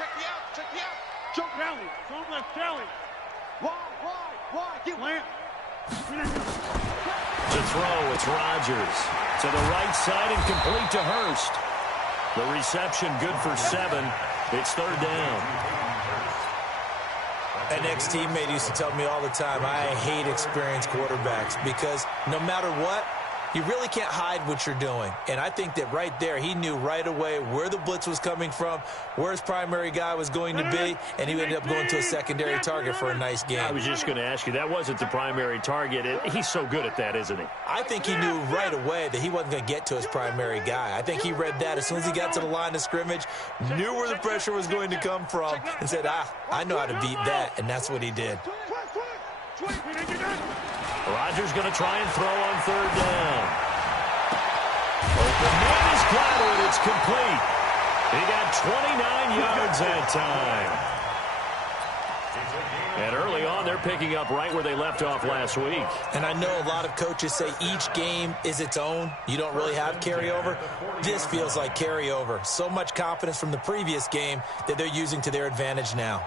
Check the out. Jump Kelly. Jump left Kelly. Wide. Get Lamp. To throw, it's Rodgers. To the right side and complete to Hurst. The reception good for 7. It's 3rd down. An ex-teammate used to tell me all the time, I hate experienced quarterbacks because no matter what, you really can't hide what you're doing. And I think that right there, he knew right away where the blitz was coming from, where his primary guy was going to be, and he ended up going to a secondary target for a nice game. I was just going to ask you, that wasn't the primary target. He's so good at that, isn't he? I think he knew right away that he wasn't going to get to his primary guy. I think he read that as soon as he got to the line of scrimmage, knew where the pressure was going to come from, and said, I know how to beat that, and that's what he did. Rodgers going to try and throw on 3rd down. Open man is Gladwin. It's complete. He got 29 yards that time. And early on, they're picking up right where they left off last week. And I know a lot of coaches say each game is its own. You don't really have carryover. This feels like carryover. So much confidence from the previous game that they're using to their advantage now.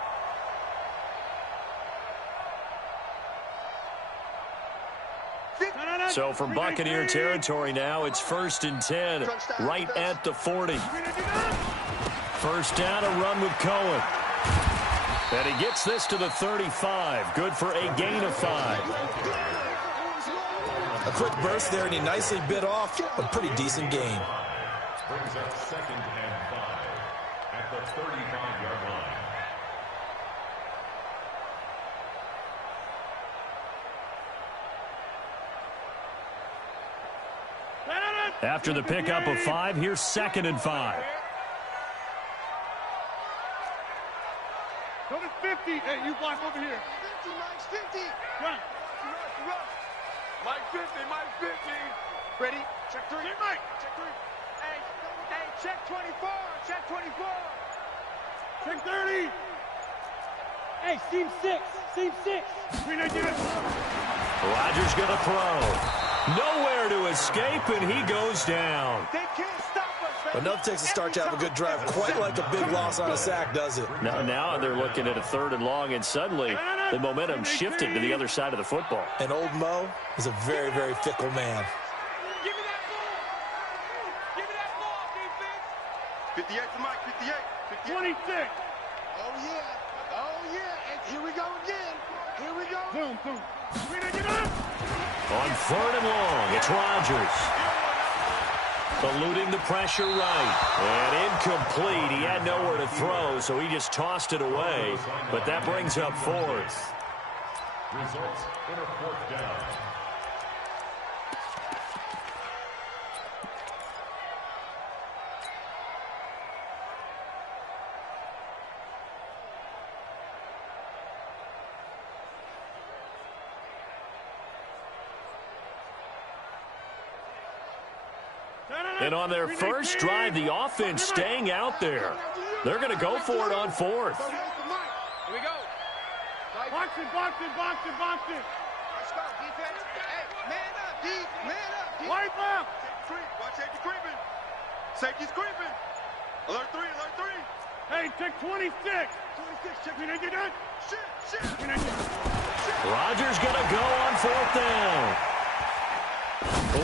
So from Buccaneer territory now, it's 1st and 10, right at the 40. First down, a run with Cohen. And he gets this to the 35. Good for a gain of 5. A quick burst there, and he nicely bit off a pretty decent gain. Brings up 2nd and 5 at the 35-yard line. After the pickup of 5, here's 2nd and 5. Go to 50. Hey, you block over here. 50, Mike's 50. Run. Mike 50, Mike 50. Ready? Check 3. Get Mike. Check 3. Hey, check 24. Check 24. Check 30. Hey, seam 6. Seam 6. Rodgers going to throw. Nowhere to escape, and he goes down. They can't stop us, baby. Enough takes a start to have a good drive. Quite like a big loss on a sack, does it? Now they're looking at a 3rd and long, and suddenly the momentum shifted to the other side of the football. And old Mo is a very, very fickle man. Give me that ball. Give me that ball, defense. 58 to Mike, 58. 26. Oh, yeah. And here we go again. Here we go. Boom. On 3rd and long, it's Rodgers. Eluding the pressure right. And incomplete. He had nowhere to throw, so he just tossed it away. But that brings up 4th. Results in a 4th down. And on their first drive, the offense staying out there. They're going to go for it on 4th. Here we go. Box it. Let's go, defense. Hey, man up, D. Man up. White left. Watch safety creeping. Safety's creeping. Alert 3. Hey, check 26. 26, check. Shit. Rodgers going to go on 4th down.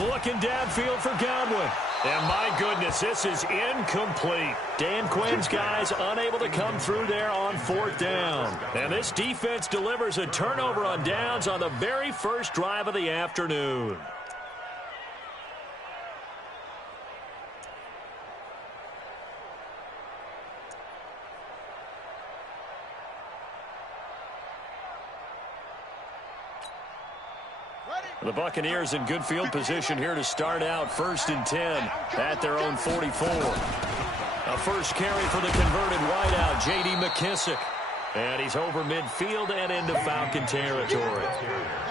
Looking downfield for Godwin. And my goodness, this is incomplete. Dan Quinn's guys unable to come through there on 4th down. And this defense delivers a turnover on downs on the very first drive of the afternoon. The Buccaneers in good field position here to start out 1st and 10 at their own 44. A first carry for the converted wideout, J.D. McKissick. And he's over midfield and into Falcon territory.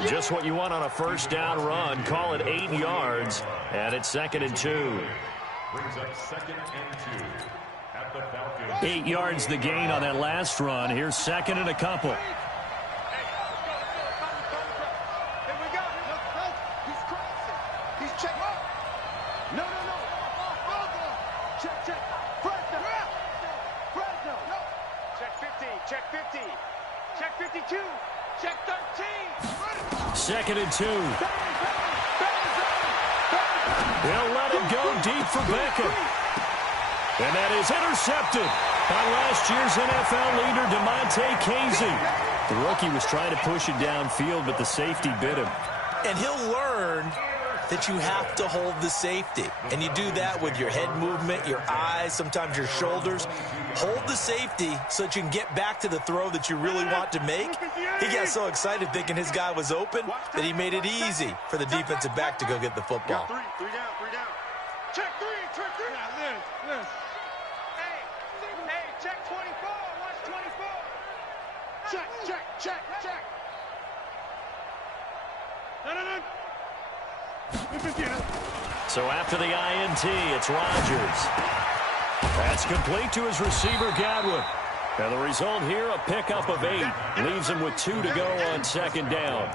Just what you want on a first down run. Call it 8 yards, and it's 2nd and 2. Brings up 2nd and 2 at the Falcons. 8 yards the gain on that last run. Here's 2nd and a couple. Check 50. Check 52. Check 13. 2nd and 2. He'll let it go deep for Beckham. And that is intercepted by last year's NFL leader, DeMonte Casey. The rookie was trying to push it downfield, but the safety bit him. And he'll learn that you have to hold the safety. And you do that with your head movement, your eyes, sometimes your shoulders. Hold the safety so that you can get back to the throw that you really want to make. He got so excited thinking his guy was open that he made it easy for the defensive back to go get the football. Three down. Check 3. Yeah, Liz. Hey, check 24. Watch 24. Check. No. So after the INT, it's Rodgers. That's complete to his receiver, Godwin. And the result here, a pickup of 8. Leaves him with 2 to go on 2nd down.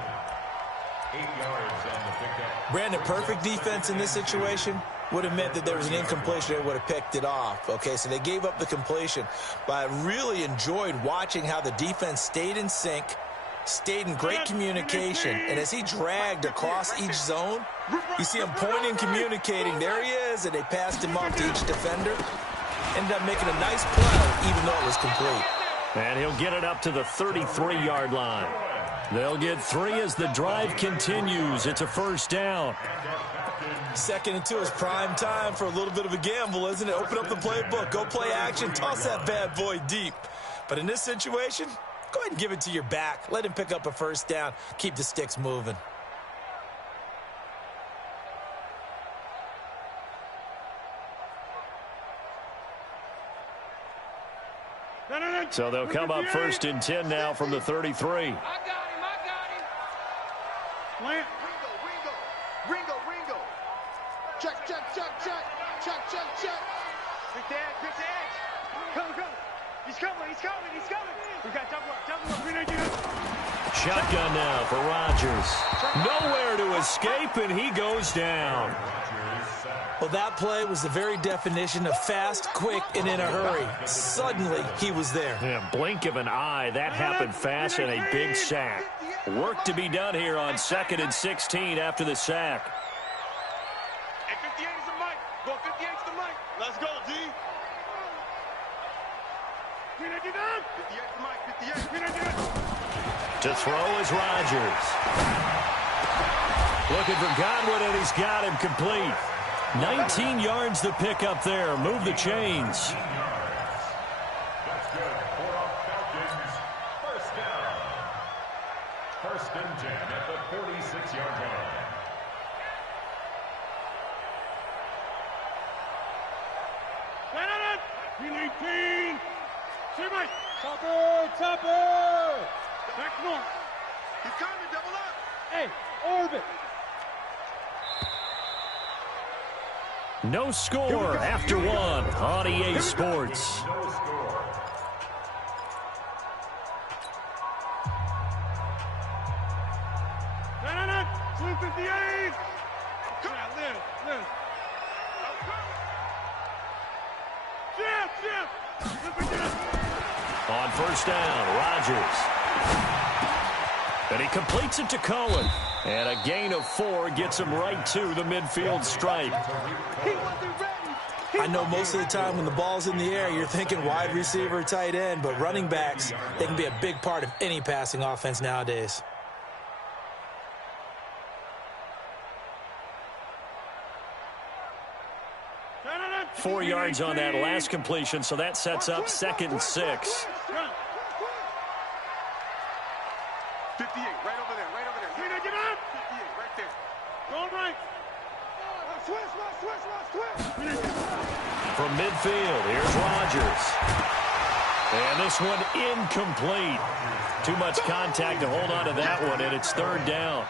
8 yards on the pickup. Brandon, perfect defense in this situation would have meant that there was an incompletion. They would have picked it off. Okay, so they gave up the completion. But I really enjoyed watching how the defense stayed in sync, stayed in great communication, and as he dragged across each zone, you see him pointing, communicating. There he is, and they passed him off to each defender. Ended up making a nice play, even though it was complete. And he'll get it up to the 33-yard line. They'll get 3 as the drive continues. It's a 1st down. 2nd and 2 is prime time for a little bit of a gamble, isn't it? Open up the playbook, go play action, toss that bad boy deep. But in this situation, go ahead and give it to your back. Let him pick up a 1st down. Keep the sticks moving. So they'll come up 1st and 10 now from the 33. I got him. Plant. Ringo. Check. Big edge. Come. He's coming. We got double up. Shotgun now for Rodgers. Nowhere to escape, and he goes down. Well, that play was the very definition of fast, quick, and in a hurry. Suddenly, he was there. Yeah, blink of an eye. That happened fast and a big sack. Work to be done here on 2nd and 16 after the sack. And 58 is the mic. Go 58 is the mic. Let's go, D. 58 is the mic. 58. To throw is Rodgers. Looking for Godwin, and he's got him complete. 19 yards to pick up there. Move the chains. That's good for Falcons. 1st down. 1st and 10 at the 46-yard line. Topper. Back north. He's coming, double up. Hey, orbit. No score after 1 on EA Sports. No score. No. 258. Come on, Liz. Jeff. On 1st down, Rodgers. And he completes it to Cohen. And a gain of 4 gets him right to the midfield stripe. I know most of the time when the ball's in the air, you're thinking wide receiver, tight end, but running backs, they can be a big part of any passing offense nowadays. No. 4 yards on that last completion, so that sets up 2nd and 6. 58, right over there. Get up! 58, right there. Go right. Switch. From midfield, here's Rodgers. And this one incomplete. Too much contact to hold on to that one, and it's 3rd down.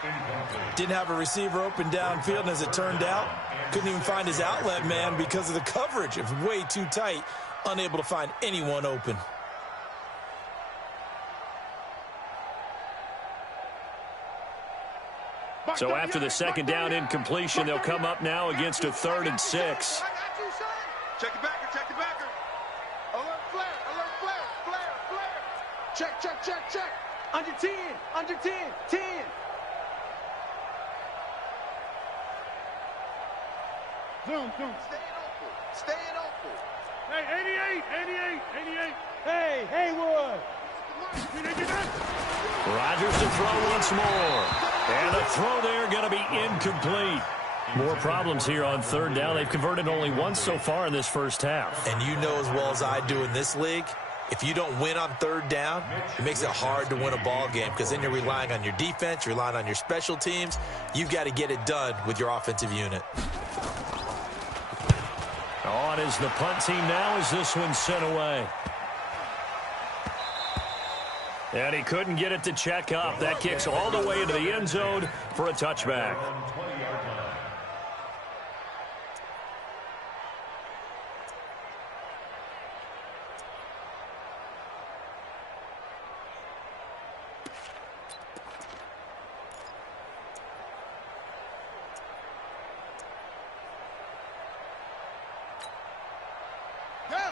Didn't have a receiver open downfield, and as it turned out, couldn't even find his outlet man because of the coverage. It was way too tight, unable to find anyone open. So after the 2nd down incompletion, they'll come up now against a 3rd and 6. Check the backer. Alert flare. Check, check, check, check. Under 10, under 10, 10. Zoom. Staying open. Hey, 88. Hey, Haywood. Rodgers to throw once more. And the throw there going to be incomplete. More problems here on third down. They've converted only once so far in this first half. And you know as well as I do in this league, if you don't win on third down, it makes it hard to win a ball game because then you're relying on your defense, you're relying on your special teams. You've got to get it done with your offensive unit. On is the punt team now as this one's sent away. And he couldn't get it to check up. That kicks all the way into the end zone for a touchback.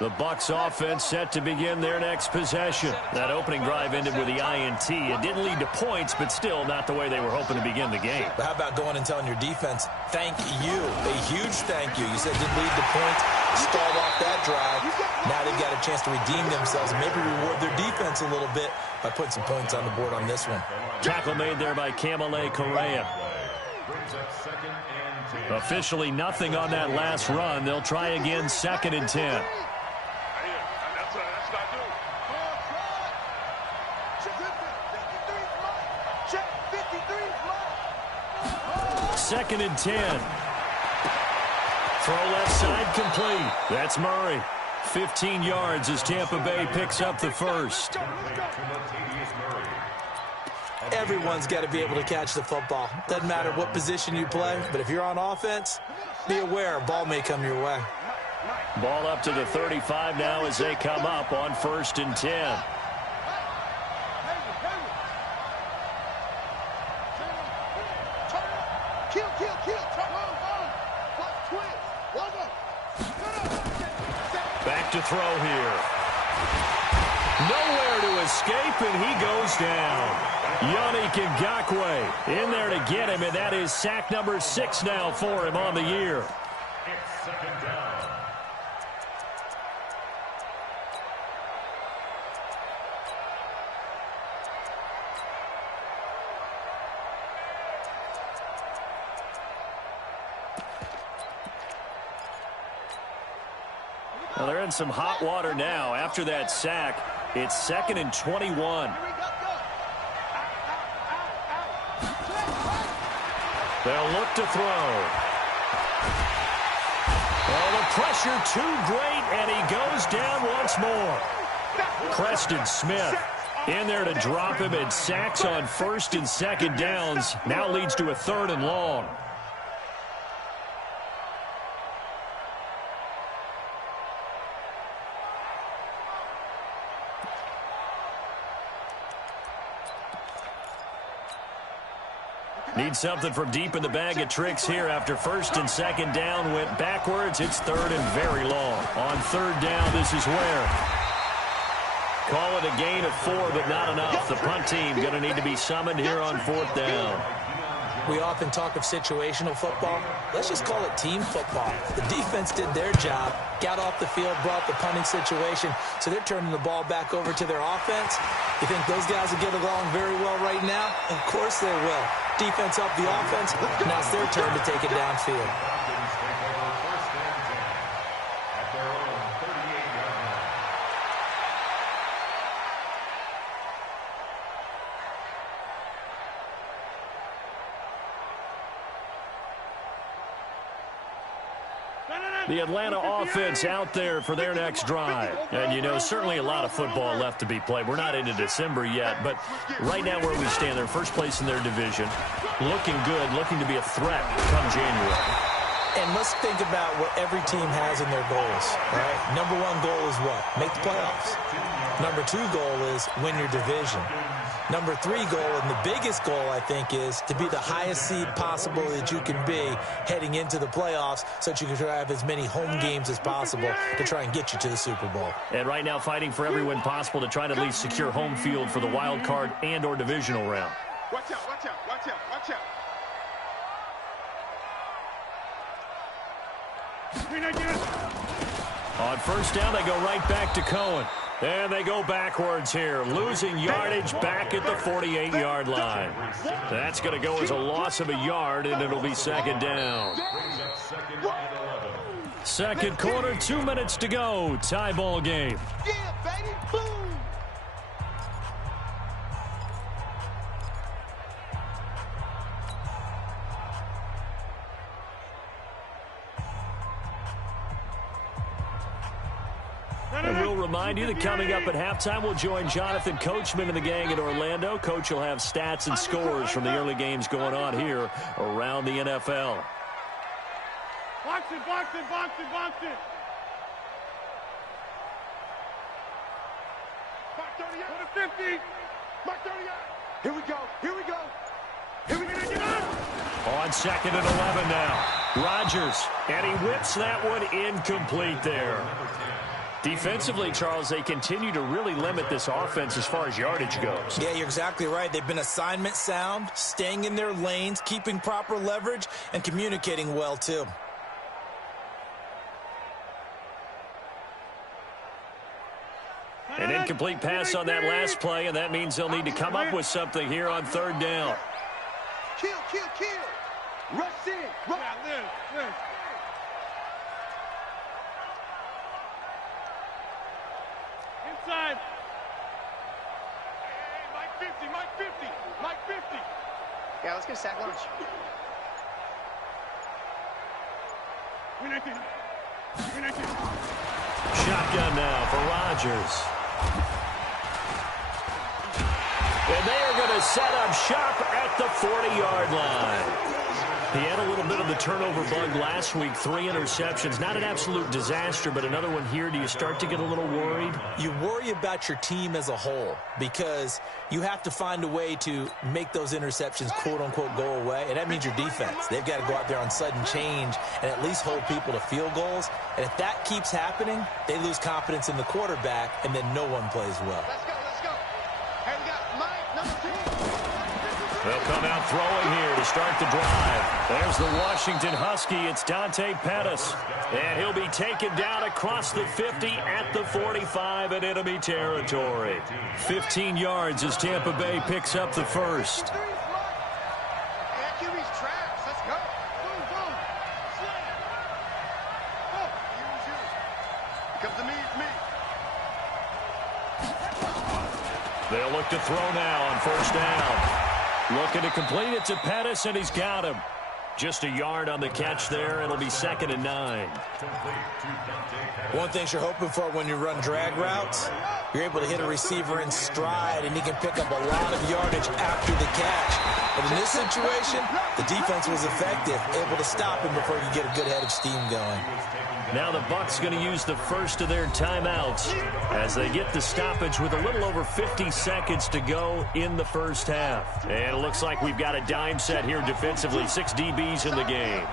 The Bucs offense set to begin their next possession. That opening drive ended with the INT. It didn't lead to points, but still not the way they were hoping to begin the game. But how about going and telling your defense, thank you, a huge thank you. You said it didn't lead to points, stalled off that drive. Now they've got a chance to redeem themselves and maybe reward their defense a little bit by putting some points on the board on this one. Tackle made there by Kamale Correa. Officially nothing on that last run. They'll try again, 2nd and 10. Second and 10. Throw left side complete. That's Murray. 15 yards as Tampa Bay picks up the first. Everyone's got to be able to catch the football. Doesn't matter what position you play, but if you're on offense, be aware a ball may come your way. Ball up to the 35 now as they come up on 1st and 10. Back to throw here. Nowhere to escape, and he goes down. Yannick Ngakoue in there to get him, and that is sack number 6 now for him on the year. It's 2nd down. Well, they're in some hot water now. After that sack, it's 2nd and 21. They'll look to throw. Oh, the pressure too great, and he goes down once more. Preston Smith in there to drop him, and sacks on 1st and 2nd downs. Now leads to a 3rd and long. Need something from deep in the bag of tricks here after 1st and 2nd down went backwards. It's 3rd and very long. On 3rd down, this is where. Call it a gain of 4, but not enough. The punt team going to need to be summoned here on 4th down. We often talk of situational football. Let's just call it team football. The defense did their job, got off the field, brought the punting situation, so they're turning the ball back over to their offense. You think those guys will get along very well right now? Of course they will. Defense helped the offense. Now it's their turn to take it downfield. The Atlanta offense out there for their next drive. And, you know, certainly a lot of football left to be played. We're not into December yet, but right now where we stand, they're first place in their division. Looking good, looking to be a threat come January. And let's think about what every team has in their goals, all right? Number 1 goal is what? Make the playoffs. Number 2 goal is win your division. Number 3 goal, and the biggest goal, I think, is to be the highest seed possible that you can be heading into the playoffs so that you can have as many home games as possible to try and get you to the Super Bowl. And right now fighting for every win possible to try to at least secure home field for the wild card and or divisional round. Watch out, watch out, watch out, watch out. On first down, they go right back to Cohen. And they go backwards here, losing yardage back at the 48-yard line. That's going to go as a loss of a yard, and it'll be second down. Second quarter, 2 minutes to go. Tie ball game. Yeah, baby, boom. And we'll remind you that coming up at halftime, we'll join Jonathan Coachman and the gang in Orlando. Coach will have stats and scores from the early games going on here around the NFL. Box it, box it, box it, box it. Mark 38. To the 50. Mark 38. Here we go, here we go. Here we go. On second and 11 now. Rodgers, and he whips that one incomplete there. Defensively, Charles, they continue to really limit this offense as far as yardage goes. Yeah, you're exactly right. They've been assignment sound, staying in their lanes, keeping proper leverage, and communicating well, too. An incomplete pass on that last play, and that means they'll need to come up with something here on third down. Kill, kill, kill. Rush in. Rush. Yeah, Inside. Hey, Mike 50, Mike 50, Mike 50. Yeah, let's get a sack lunch. Shotgun now for Rodgers. And they are going to set up shop at the 40-yard line. He had a little bit of the turnover bug last week, 3 interceptions. Not an absolute disaster, but another one here. Do you start to get a little worried? You worry about your team as a whole because you have to find a way to make those interceptions, quote-unquote, go away, and that means your defense. They've got to go out there on sudden change and at least hold people to field goals. And if that keeps happening, they lose confidence in the quarterback, and then no one plays well. Let's go, let's go. Hey, we got Mike, number 2. They'll come out throwing here to start the drive. There's the Washington Husky. It's Dante Pettis. And he'll be taken down across the 50 at the 45 in enemy territory. 15 yards as Tampa Bay picks up the first. They'll look to throw now on first down. Looking to complete it to Pettis, and he's got him. Just a yard on the catch there. It'll be second and 9. One thing you're hoping for when you run drag routes, you're able to hit a receiver in stride, and he can pick up a lot of yardage after the catch. But in this situation, the defense was effective, able to stop him before he could get a good head of steam going. Now the Bucs going to use the first of their timeouts as they get the stoppage with a little over 50 seconds to go in the first half. And it looks like we've got a dime set here defensively. 6 DBs in the game.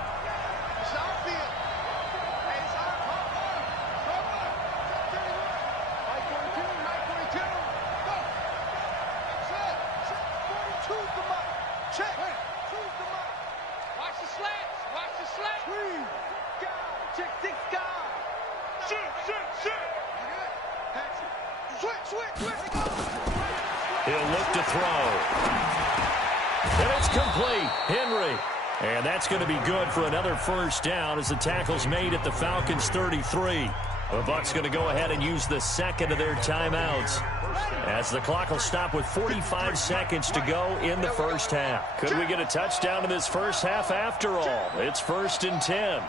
He'll look to throw. And it's complete. Henry. And that's going to be good for another first down as the tackle's made at the Falcons' 33. The Bucs going to go ahead and use the second of their timeouts as the clock will stop with 45 seconds to go in the first half. Could we get a touchdown in this first half after all? It's 1st and 10.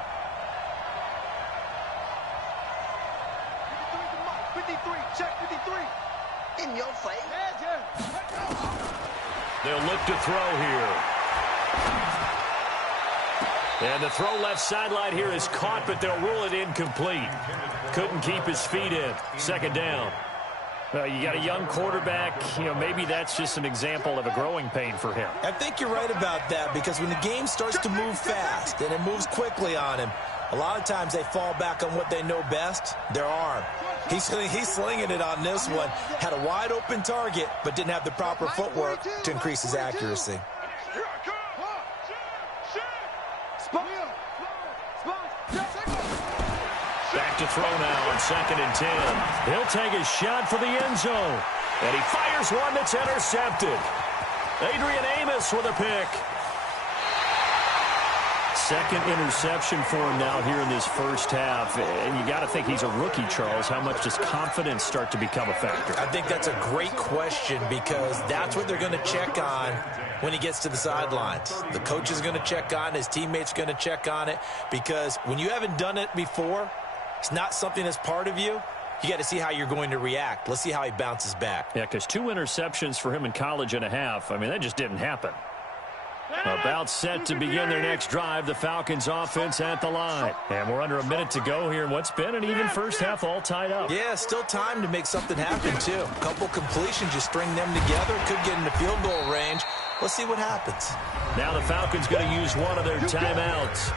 53, check 53. In your face. They'll look to throw here. And the throw left sideline here is caught, but they'll rule it incomplete. Couldn't keep his feet in. Second down. You got a young quarterback. Maybe that's just an example of a growing pain for him. I think you're right about that, because when the game starts to move fast and it moves quickly on him, a lot of times they fall back on what they know best, their arm. He's slinging it on this one. Had a wide open target, but didn't have the proper footwork to increase his accuracy. Back to throw now on 2nd and 10. He'll take a shot for the end zone. And he fires one that's intercepted. Adrian Amos with a pick. Second interception for him now here in this first half. And you got to think he's a rookie, Charles. How much does confidence start to become a factor? I think that's a great question, because that's what they're going to check on when he gets to the sidelines. The coach is going to check on it. His teammates are going to check on it, because when you haven't done it before, it's not something that's part of you. You got to see how you're going to react. Let's see how he bounces back. Yeah, because 2 interceptions for him in college and a half. I mean, that just didn't happen. About set to begin their next drive, the Falcons offense at the line. And we're under a minute to go here in what's been an even first half, all tied up. Yeah, still time to make something happen, too. A couple completions, you string them together, could get into field goal range. Let's see what happens. Now the Falcons going to use one of their timeouts,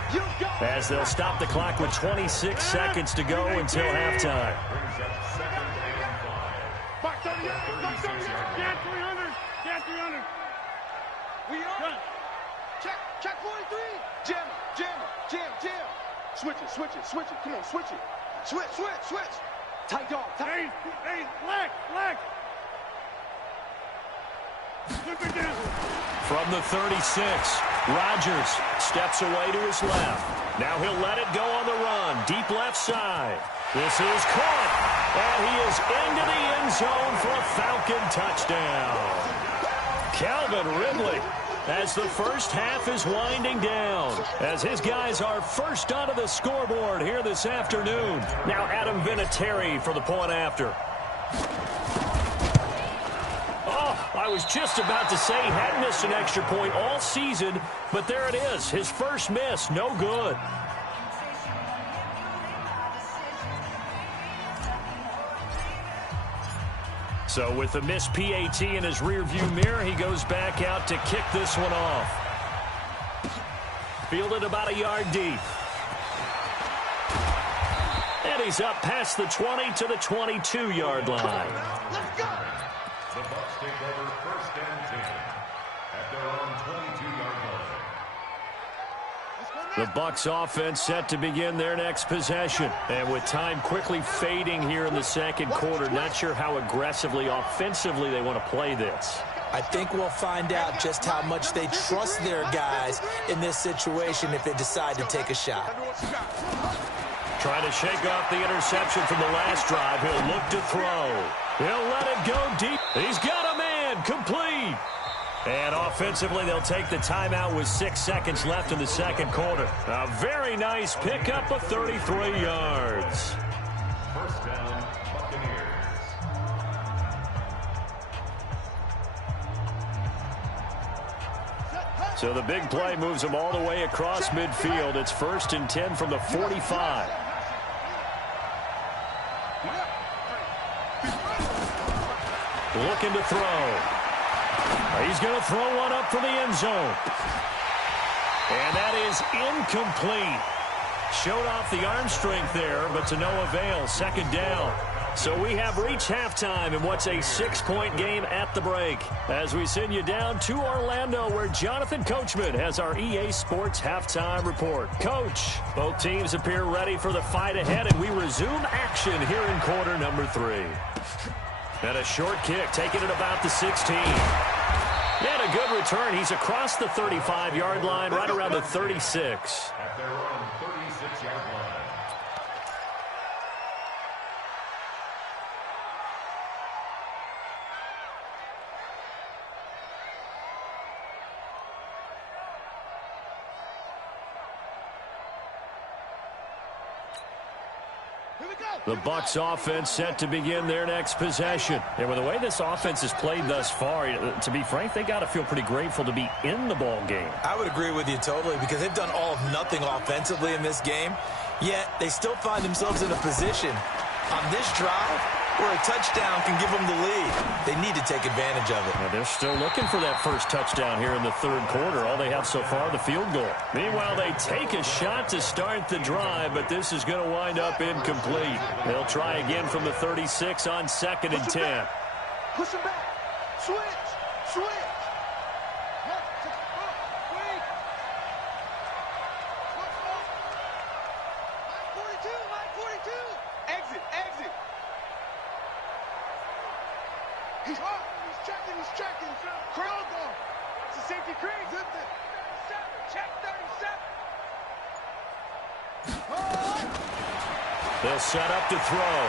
as they'll stop the clock with 26 seconds to go until halftime. Check 43. Jam. Switch it. Come on, switch it. Switch. Tight dog. Hey, leg. From the 36, Rodgers steps away to his left. Now he'll let it go on the run. Deep left side. This is caught. And he is into the end zone for a Falcon touchdown. Calvin Ridley, as the first half is winding down, as his guys are first onto the scoreboard here this afternoon. Now Adam Vinatieri for the point after. I was just about to say he hadn't missed an extra point all season, but there it is. His first miss, no good. So with the missed PAT in his rearview mirror, he goes back out to kick this one off. Fielded about a yard deep. And he's up past the 20 to the 22-yard line. Let's go. The Bucs take over 1st and 10 at their own 22-yard line. The Bucs offense set to begin their next possession. And with time quickly fading here in the second quarter, not sure how aggressively, offensively they want to play this. I think we'll find out just how much they trust their guys in this situation if they decide to take a shot. Trying to shake off the interception from the last drive. He'll look to throw. He'll let it go deep. He's got a man. Complete. And offensively, they'll take the timeout with 6 seconds left in the second quarter. A very nice pickup of 33 yards. First down, Buccaneers. So the big play moves them all the way across midfield. It's 1st and 10 from the 45. Looking to throw. He's going to throw one up for the end zone. And that is incomplete. Showed off the arm strength there, but to no avail. 2nd down. So we have reached halftime in what's a 6-point game at the break, as we send you down to Orlando, where Jonathan Coachman has our EA Sports halftime report. Coach, both teams appear ready for the fight ahead, and we resume action here in quarter number 3. And a short kick, taking it about the 16. And a good return. He's across the 35-yard line, right around the 36. At their own 36-yard line. The Bucs offense set to begin their next possession. And with the way this offense has played thus far, to be frank, they got to feel pretty grateful to be in the ball game. I would agree with you totally, because they've done all of nothing offensively in this game, yet they still find themselves in a position on this drive where a touchdown can give them the lead. They need to take advantage of it. Well, they're still looking for that first touchdown here in the third quarter. All they have so far, the field goal. Meanwhile, they take a shot to start the drive, but this is going to wind up incomplete. They'll try again from the 36 on 2nd and 10. Push him back. Switch. Switch. He's checking. Crown ball. It's a safety crease. 37. Check 37. They'll set up to throw.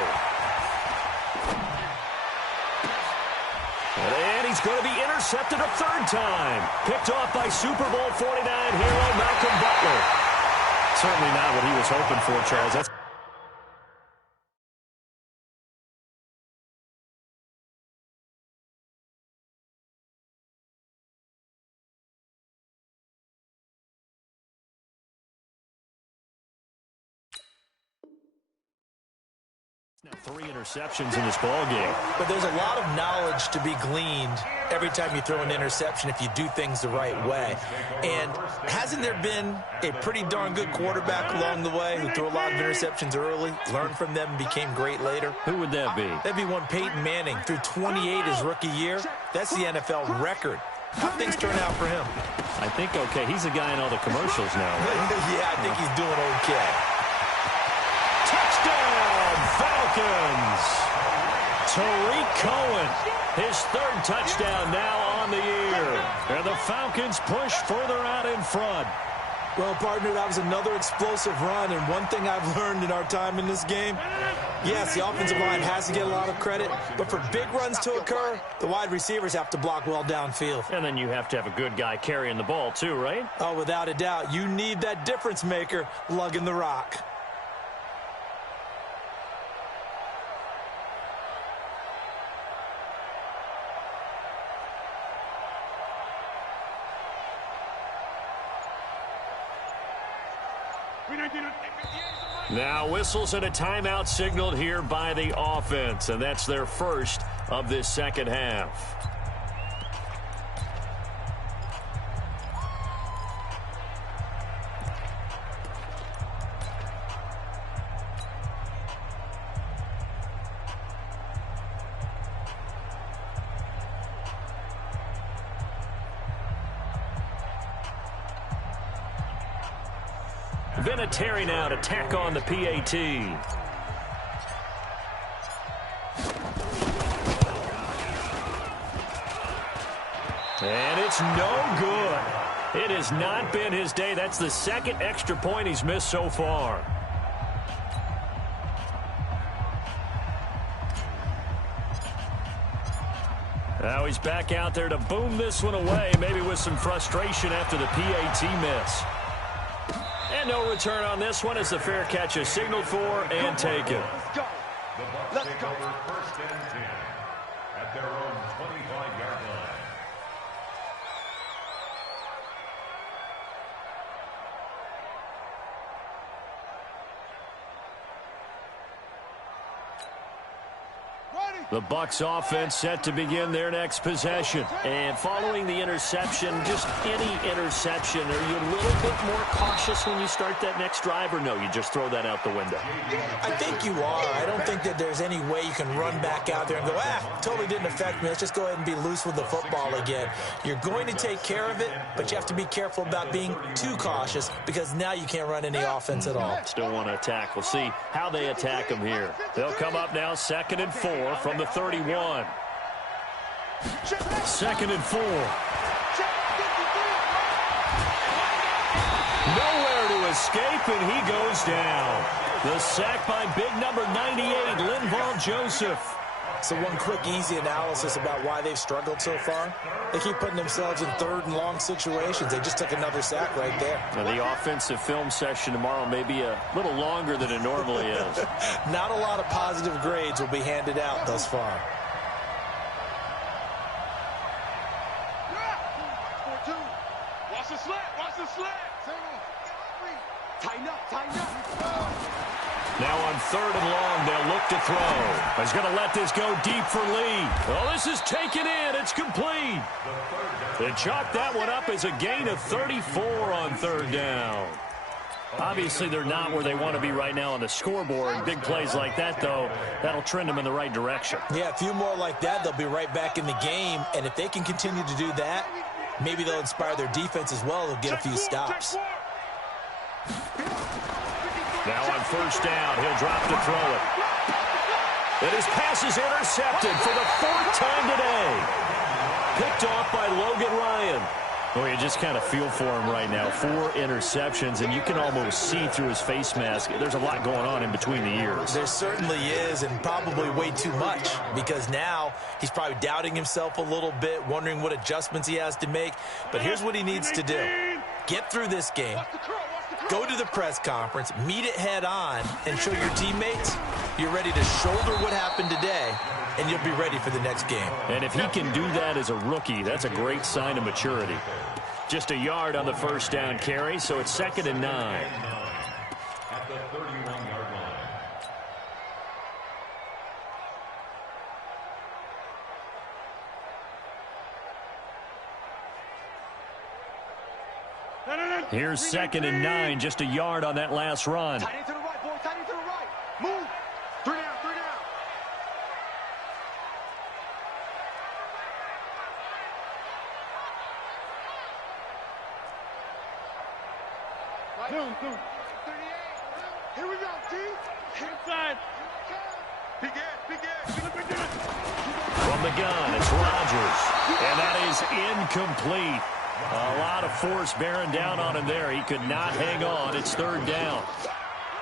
And he's going to be intercepted a third time. Picked off by Super Bowl 49 hero Malcolm Butler. Certainly not what he was hoping for, Charles. That's now 3 interceptions in this ball game. But there's a lot of knowledge to be gleaned every time you throw an interception if you do things the right way. And hasn't there been a pretty darn good quarterback along the way who threw a lot of interceptions early, learned from them, and became great later? Who would that be? That'd be one Peyton Manning. Threw 28 his rookie year. That's the NFL record. How things turn out for him? I think okay. He's a guy in all the commercials now, right? Yeah, I think he's doing okay. Touchdown, Falcons! Tariq Cohen, his 3rd touchdown now on the year. And the Falcons push further out in front. Well, partner, that was another explosive run, and one thing I've learned in our time in this game, yes, the offensive line has to get a lot of credit, but for big runs to occur, the wide receivers have to block well downfield. And then you have to have a good guy carrying the ball too, right? Oh, without a doubt. You need that difference maker lugging the rock. Now whistles and a timeout signaled here by the offense, and that's their first of this second half. Vinatieri now to tack on the PAT. And it's no good. It has not been his day. That's the 2nd extra point he's missed so far. Now he's back out there to boom this one away, maybe with some frustration after the PAT miss. And no return on this one as the fair catch is signaled for and taken. The Bucs take over 1st and 10 at their own 25-yard line. The Bucs offense set to begin their next possession. And following the interception, just any interception, are you a little bit more cautious when you start that next drive, or no, you just throw that out the window? I think you are. I don't think that there's any way you can run back out there and go, totally didn't affect me. Let's just go ahead and be loose with the football again. You're going to take care of it, but you have to be careful about being too cautious because now you can't run any offense at all. Still want to attack. We'll see how they attack them here. They'll come up now 2nd and 4 from the 31. 2nd and 4. Nowhere to escape, and he goes down. The sack by big number 98, Linval Joseph. So one quick, easy analysis about why they've struggled so far. They keep putting themselves in 3rd and long situations. They just took another sack right there. Now the offensive film session tomorrow may be a little longer than it normally is. Not a lot of positive grades will be handed out thus far. Watch the slant. Watch the slant. Tighten up, tighten up. Now on 3rd and long, they'll look to throw. He's going to let this go deep for Lee. Oh, this is taken in. It's complete. They chalk that one up as a gain of 34 on 3rd down. Obviously, they're not where they want to be right now on the scoreboard. Big plays like that, though, that'll trend them in the right direction. Yeah, a few more like that, they'll be right back in the game. And if they can continue to do that, maybe they'll inspire their defense as well. They'll get a few stops. Now on 1st down, he'll drop to throw it. And his pass is intercepted for the 4th time today. Picked off by Logan Ryan. Well, you just kind of feel for him right now. 4 interceptions, and you can almost see through his face mask. There's a lot going on in between the ears. There certainly is, and probably way too much, because now he's probably doubting himself a little bit, wondering what adjustments he has to make. But here's what he needs to do. Get through this game, go to the press conference, meet it head on, and show your teammates you're ready to shoulder what happened today, and you'll be ready for the next game. And if he can do that as a rookie, that's a great sign of maturity. Just a yard on the 1st down carry, so it's 2nd and 9. At the 31-yard line. Here's 2nd and 9, just a yard on that last run. Tight end to the right, boy. Tight end to the right. Move. 3 down, 3 down. Zoom. 38. Here we go, T. Inside. Begin. From the gun, it's Rodgers. And that is incomplete. A lot of force bearing down on him there. He could not hang on. It's 3rd down.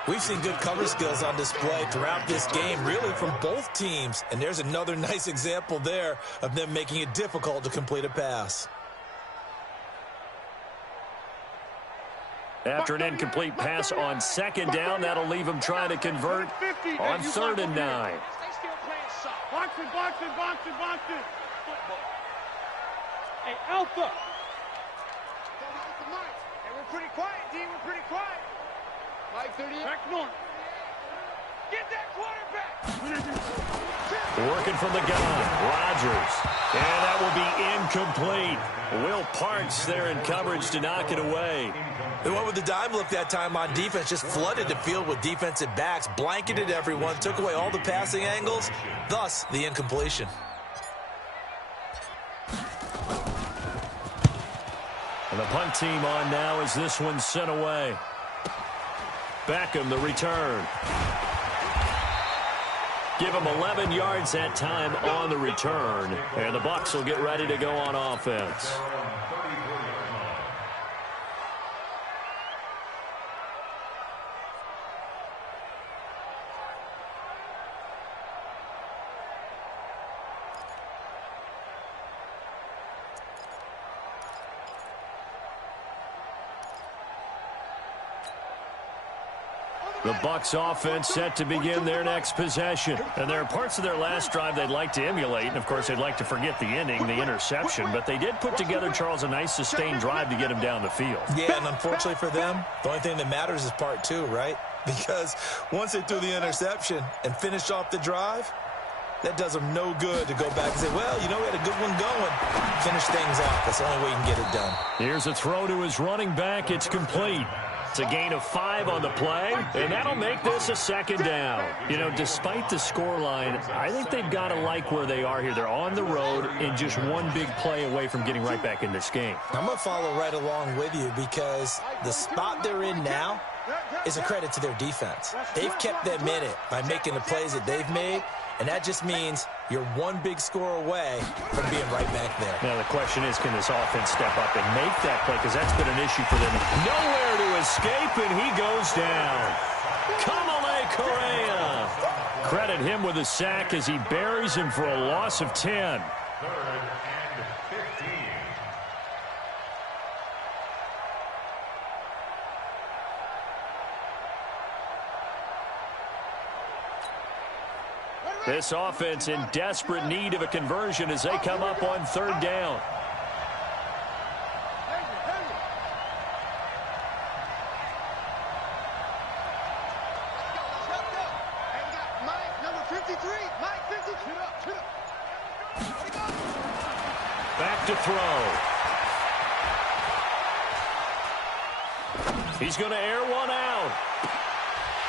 We've seen good cover skills on display throughout this game, really from both teams. And there's another nice example there of them making it difficult to complete a pass. After an incomplete pass on 2nd down, that'll leave him trying to convert on 3rd and 9. Stay still playing soft. Boxing. Hey, Alpha. Hey, we're pretty quiet, D. We're pretty quiet. Mike 38. Back north. Get that quarterback. Working from the gun, Rodgers. And that will be incomplete. Will Parks there in coverage to knock it away. They went with the dime look that time on defense, just flooded the field with defensive backs, blanketed everyone, took away all the passing angles, thus the incompletion. And the punt team on now as this one's sent away. Beckham, the return. Give him 11 yards that time on the return. And the Bucs will get ready to go on offense. The Bucs offense set to begin their next possession. And there are parts of their last drive they'd like to emulate. And, of course, they'd like to forget the ending, the interception. But they did put together, Charles, a nice sustained drive to get him down the field. Yeah, and unfortunately for them, the only thing that matters is part 2, right? Because once they threw the interception and finished off the drive, that does them no good to go back and say, well, you know, we had a good one going. Finish things off. That's the only way you can get it done. Here's a throw to his running back. It's complete. It's a gain of 5 on the play, and that'll make this a 2nd down. You know, despite the scoreline, I think they've got to like where they are here. They're on the road and just one big play away from getting right back in this game. I'm going to follow right along with you because the spot they're in now is a credit to their defense. They've kept them in it by making the plays that they've made, and that just means you're one big score away from being right back there. Now, the question is, can this offense step up and make that play? Because that's been an issue for them. Nowhere to escape, and he goes down. Kamale Correa. Credit him with a sack as he buries him for a loss of 10. 3rd and 15. This offense in desperate need of a conversion as they come up on 3rd down. Back to throw. He's going to air one out.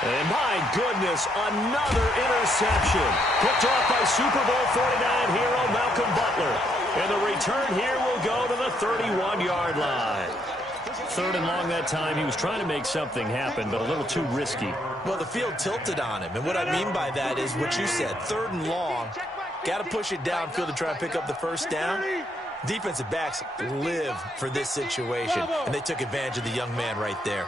And my goodness, another interception. Picked off by Super Bowl 49 hero Malcolm Butler. And the return here will go to the 31-yard line. Third and long that time. He was trying to make something happen, but a little too risky. Well, the field tilted on him. And what I mean by that is what you said. Third and long. Got to push it downfield to try and pick up the first down. Defensive backs live for this situation. And they took advantage of the young man right there.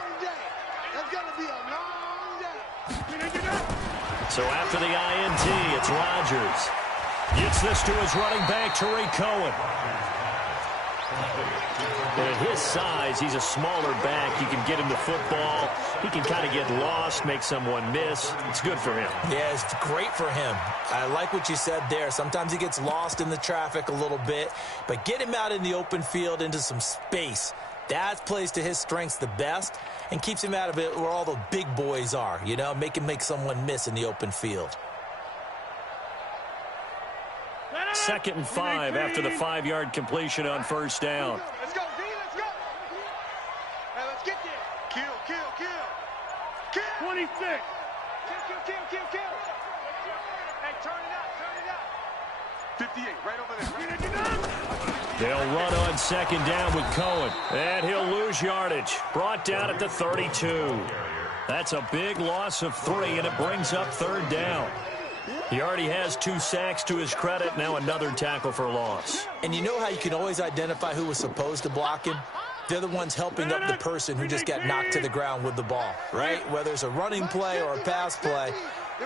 So after the INT, it's Rodgers. Gets this to his running back, Tariq Cohen. And at his size, he's a smaller back. You can get him the football. He can kind of get lost, make someone miss. It's good for him. Yeah, it's great for him. I like what you said there. Sometimes he gets lost in the traffic a little bit. But get him out in the open field into some space. That plays to his strengths the best and keeps him out of it where all the big boys are, you know, make someone miss in the open field. 2nd and 5 after the 5-yard completion on first down. Let's go, D, let's go. Hey, let's get there. Kill. 26. Kill. Hey, turn it out. 58, right over there. They'll run on 2nd down with Cohen. And he'll lose yardage. Brought down at the 32. That's a big loss of 3, and it brings up 3rd down. He already has 2 sacks to his credit. Now another tackle for loss. And you know how you can always identify who was supposed to block him? They're the ones helping up the person who just got knocked to the ground with the ball, right? Whether it's a running play or a pass play,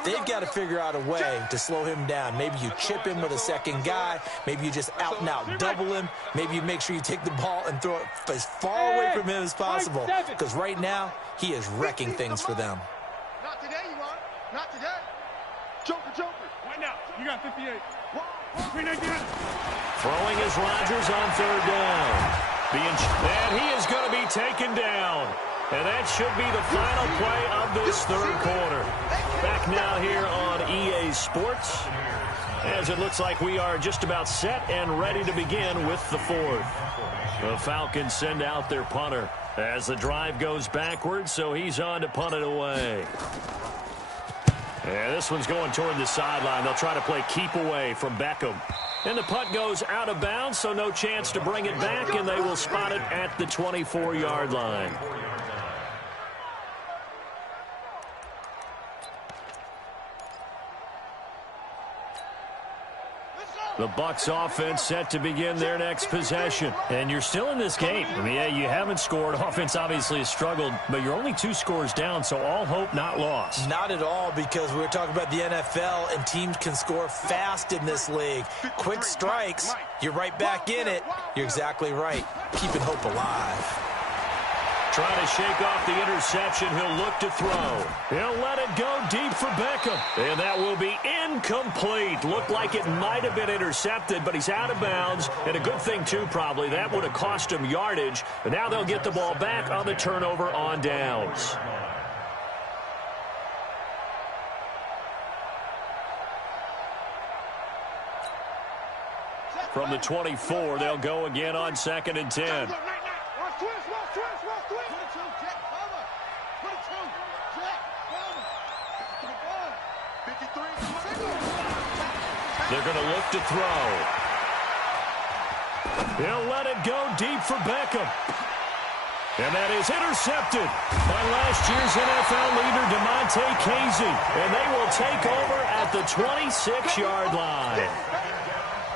they've got to figure out a way to slow him down. Maybe you chip him with a second guy. Maybe you just out-and-out double him. Maybe you make sure you take the ball and throw it as far away from him as possible. Because right now, he is wrecking things for them. Not today, you are. Not today. Joker. Right now. You got 58. Throwing is Rodgers on 3rd down. And he is going to be taken down. And that should be the final play of this 3rd quarter. Back now here on EA Sports, as it looks like we are just about set and ready to begin with the 4th. The Falcons send out their punter as the drive goes backwards, so he's on to punt it away. And this one's going toward the sideline. They'll try to play keep away from Beckham. And the punt goes out of bounds, so no chance to bring it back, and they will spot it at the 24-yard line. The Bucs offense set to begin their next possession. And you're still in this game. I mean, yeah, you haven't scored. Offense obviously has struggled, but you're only 2 scores down, so all hope not lost. Not at all, because we were talking about the NFL, and teams can score fast in this league. Quick strikes, you're right back in it. You're exactly right. Keeping hope alive. Trying to shake off the interception. He'll look to throw. He'll let it go deep for Beckham. And that will be incomplete. Looked like it might have been intercepted, but he's out of bounds. And a good thing, too, probably. That would have cost him yardage. But now they'll get the ball back on the turnover on downs. From the 24, they'll go again on 2nd and 10. They're going to look to throw. He'll let it go deep for Beckham. And that is intercepted by last year's NFL leader, DeMonte Casey. And they will take over at the 26-yard line.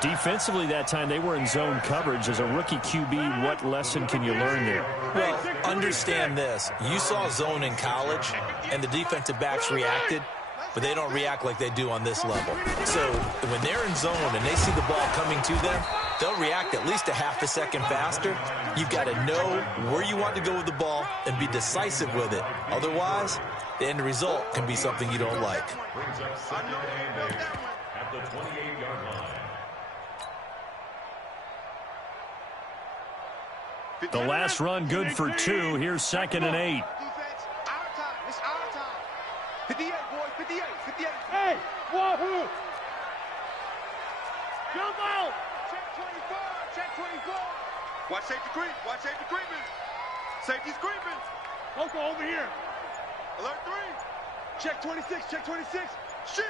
Defensively that time, they were in zone coverage. As a rookie QB, what lesson can you learn there? Well, understand this. You saw zone in college, and the defensive backs reacted, but they don't react like they do on this level. So when they're in zone and they see the ball coming to them, they'll react at least a half a second faster. You've got to know where you want to go with the ball and be decisive with it. Otherwise, the end result can be something you don't like. At the 28-yard line. The last run good for 2. Here's 2nd and 8. Defense, our time. It's our time. 58, boys. 58. Hey, wahoo! Jump out! Check 24. Check 24. Watch safety creep. Watch safety creeping. Safety's creeping. Loco, over here. Alert 3. Check 26. Check 26. Shit.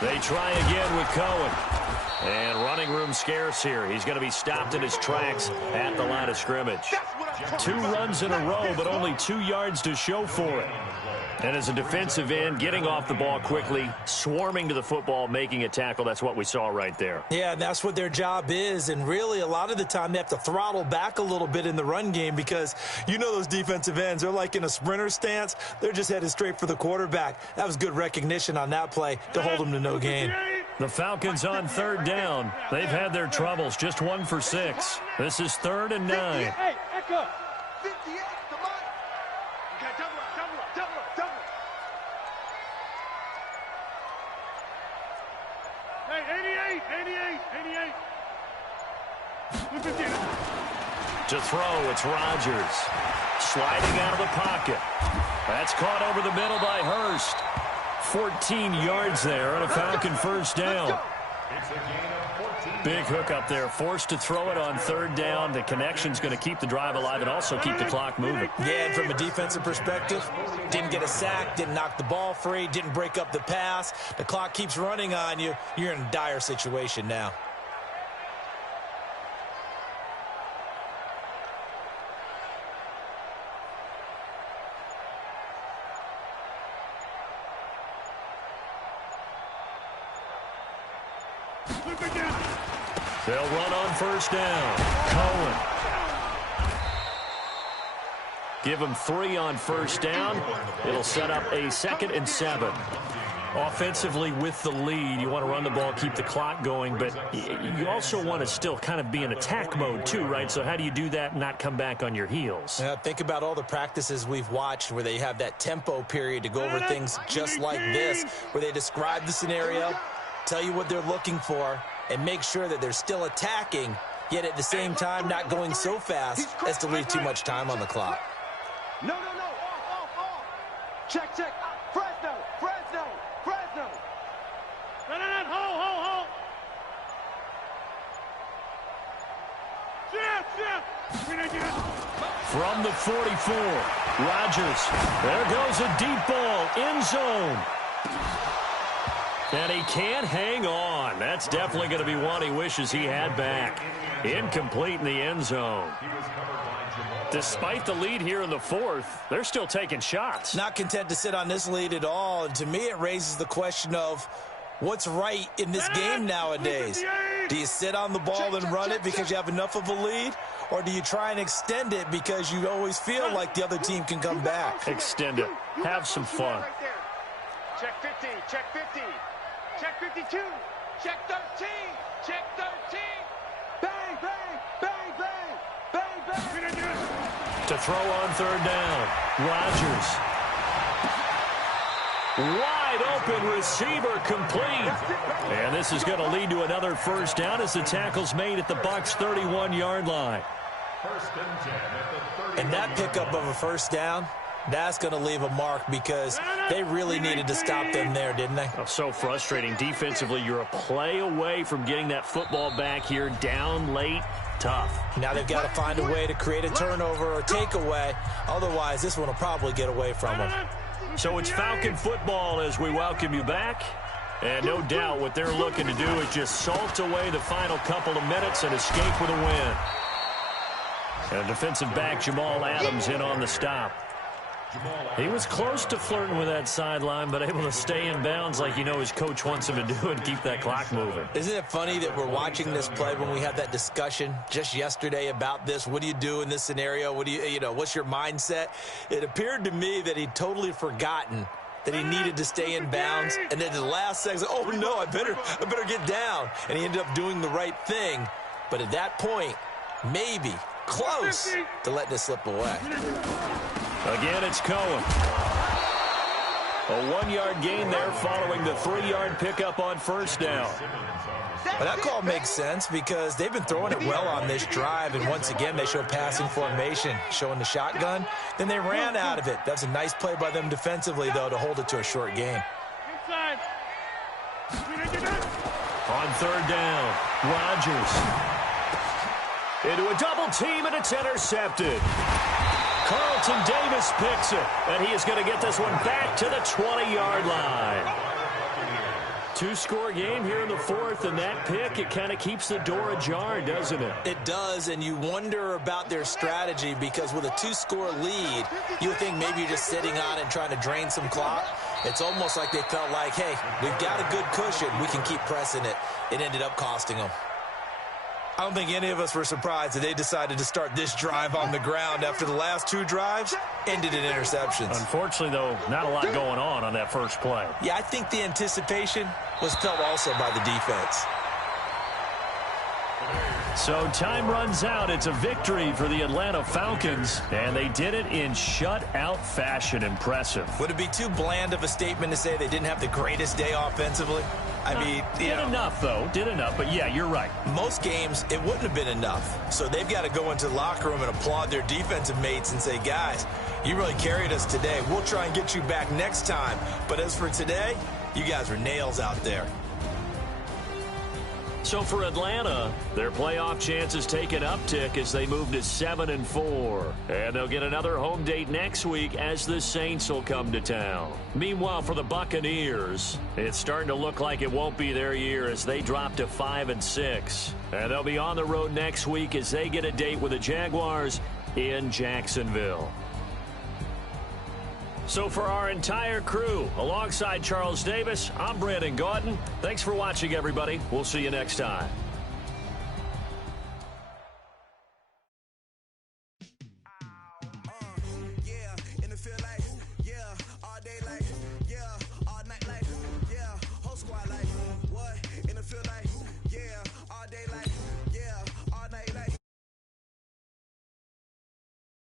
They try again with Cohen. And running room scarce here. He's going to be stopped in his tracks at the line of scrimmage. 2 runs in a row, but only 2 yards to show for it. And as a defensive end, getting off the ball quickly, swarming to the football, making a tackle, that's what we saw right there. Yeah, and that's what their job is. And really, a lot of the time, they have to throttle back a little bit in the run game because you know those defensive ends, they're like in a sprinter stance. They're just headed straight for the quarterback. That was good recognition on that play to hold them to no gain. The Falcons on 3rd down. They've had their troubles, just 1 for 6. This is 3rd and 9. Hey, echo. 58, come on. You got double up. Hey, 88. To throw, it's Rodgers. Sliding out of the pocket. That's caught over the middle by Hurst. 14 yards there on a Falcon first down. Big hook up there, forced to throw it on 3rd down. The connection's going to keep the drive alive and also keep the clock moving. Yeah, and from a defensive perspective, didn't get a sack, didn't knock the ball free, didn't break up the pass. The clock keeps running on you. You're in a dire situation now. They'll run on 1st down. Cohen. Give him 3 on 1st down. It'll set up a 2nd and 7. Offensively with the lead, you want to run the ball, keep the clock going, but you also want to still kind of be in attack mode too, right? So how do you do that and not come back on your heels? Yeah, think about all the practices we've watched where they have that tempo period to go over things just like this, where they describe the scenario, tell you what they're looking for, and make sure that they're still attacking, yet at the same time not going so fast as to leave too much time on the clock. No. Off. Check. Fresno. No. Hold. Shift. From the 44, Rodgers. There goes a deep ball, end zone. And he can't hang on. That's definitely going to be one he wishes he had back. Incomplete in the end zone. Despite the lead here in the 4th, they're still taking shots. Not content to sit on this lead at all. And to me, it raises the question of what's right in this game nowadays. Do you sit on the ball and run it because you have enough of a lead? Or do you try and extend it because you always feel like the other team can come back? Extend it. Have some fun. Check 50. Check 52. Check 13. Check 13. Bang. To throw on 3rd down. Rodgers. Wide open receiver complete. And this is going to lead to another 1st down as the tackle's made at the Bucs 31-yard line. And that pickup of a 1st down, that's going to leave a mark because they really needed to stop them there, didn't they? Oh, so frustrating. Defensively, you're a play away from getting that football back here down late. Tough. Now they've got to find a way to create a turnover or takeaway. Otherwise, this one will probably get away from them. So it's Falcon football as we welcome you back. And no doubt what they're looking to do is just salt away the final couple of minutes and escape with a win. And defensive back Jamal Adams in on the stop. He was close to flirting with that sideline, but able to stay in bounds like you know his coach wants him to do and keep that clock moving. Isn't it funny that we're watching this play when we had that discussion just yesterday about this? What do you do in this scenario? What do you know, what's your mindset? It appeared to me that he'd totally forgotten that he needed to stay in bounds, and then at the last second, oh no, I better get down. And he ended up doing the right thing. But at that point, maybe close to letting it slip away. Again, it's Cohen. A 1-yard gain there following the 3-yard pickup on 1st down. Well, that call makes sense because they've been throwing it well on this drive, and once again, they show passing formation, showing the shotgun. Then they ran out of it. That's a nice play by them defensively, though, to hold it to a short gain. On third down, Rodgers. Into a double team, and it's intercepted. Carlton Davis picks it, and he is going to get this one back to the 20-yard line. Two-score game here in the fourth, and that pick, it kind of keeps the door ajar, doesn't it? It does, and you wonder about their strategy because with a two-score lead, you think maybe you're just sitting on it and trying to drain some clock. It's almost like they felt like, hey, we've got a good cushion. We can keep pressing it. It ended up costing them. I don't think any of us were surprised that they decided to start this drive on the ground after the last two drives ended in interceptions. Unfortunately, though, not a lot going on that first play. Yeah, I think the anticipation was felt also by the defense. So time runs out. It's a victory for the Atlanta Falcons, and they did it in shutout fashion. Impressive. Would it be too bland of a statement to say they didn't have the greatest day offensively? I mean, did enough, though. Did enough, but yeah, you're right. Most games, it wouldn't have been enough. So they've got to go into the locker room and applaud their defensive mates and say, guys, you really carried us today. We'll try and get you back next time. But as for today, you guys were nails out there. So for Atlanta, their playoff chances take an uptick as they move to 7-4. And they'll get another home date next week as the Saints will come to town. Meanwhile, for the Buccaneers, it's starting to look like it won't be their year as they drop to 5-6. And they'll be on the road next week as they get a date with the Jaguars in Jacksonville. So for our entire crew, alongside Charles Davis, I'm Brandon Gaudin. Thanks for watching, everybody. We'll see you next time.